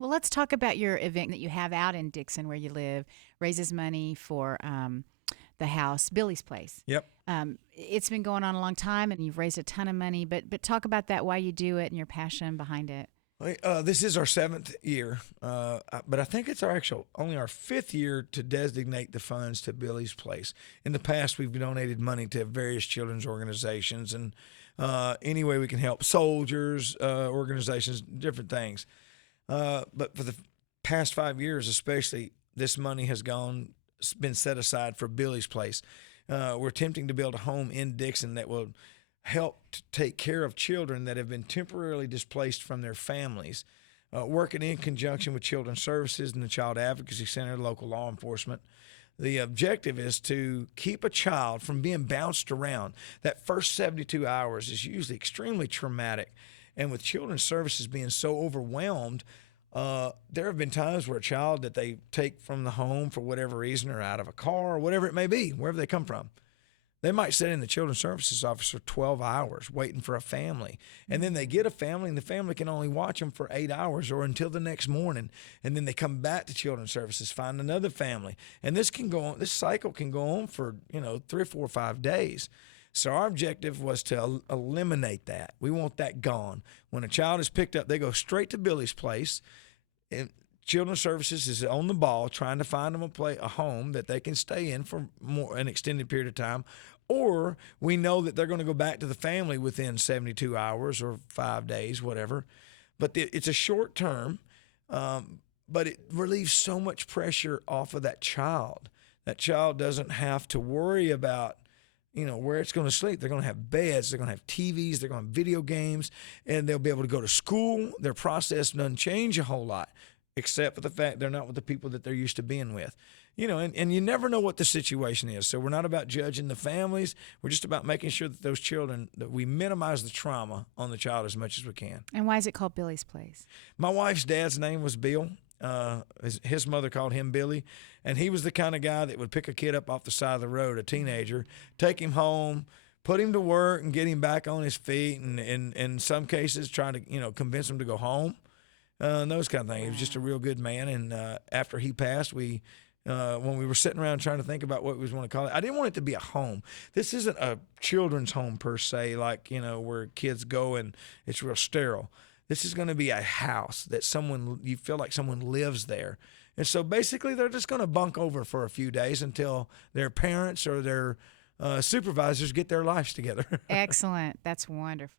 Well, let's talk about your event that you have out in Dixon where you live, raises money for the house, Billy's Place. Yep. It's been going on a long time and you've raised a ton of money, but talk about that, why you do it and your passion behind it. This is our seventh year, but I think it's our only our fifth year to designate the funds to Billy's Place. In the past, we've donated money to various children's organizations and any way we can help soldiers, organizations, different things. But for the past 5 years, especially, this money has been set aside for Billy's Place. We're attempting to build a home in Dixon that will help to take care of children that have been temporarily displaced from their families, working in conjunction with Children's Services and the Child Advocacy Center, local law enforcement. The objective is to keep a child from being bounced around. That first 72 hours is usually extremely traumatic. And with Children's Services being so overwhelmed, there have been times where a child that they take from the home for whatever reason or out of a car or whatever it may be, wherever they come from, they might sit in the Children's Services office for 12 hours waiting for a family. And then they get a family, and the family can only watch them for 8 hours or until the next morning. And then they come back to Children's Services, find another family. And this cycle can go on for, 3 or 4 or 5 days. So our objective was to eliminate that. We want that gone. When a child is picked up, they go straight to Billy's Place. And Children's Services is on the ball trying to find them a home that they can stay in for an extended period of time. Or we know that they're going to go back to the family within 72 hours or 5 days, whatever. But it's a short term, but it relieves so much pressure off of that child. That child doesn't have to worry about where it's going to sleep. They're going to have beds, they're going to have TVs, they're going to have video games, and they'll be able to go to school. Their process doesn't change a whole lot, except for the fact they're not with the people that they're used to being with. And you never know what the situation is. So we're not about judging the families. We're just about making sure that those children, that we minimize the trauma on the child as much as we can. And why is it called Billy's Place? My wife's dad's name was Bill. His mother called him Billy, and he was the kind of guy that would pick a kid up off the side of the road, a teenager, take him home, put him to work, and get him back on his feet, and in some cases try to convince him to go home, and those kind of things. He was just a real good man, and after he passed, when we were sitting around trying to think about what we want to call it, I didn't want it to be a home. This isn't a children's home per se, like where kids go and it's real sterile. This is going to be a house that you feel like someone lives there. And so basically they're just going to bunk over for a few days until their parents or their supervisors get their lives together. Excellent. That's wonderful.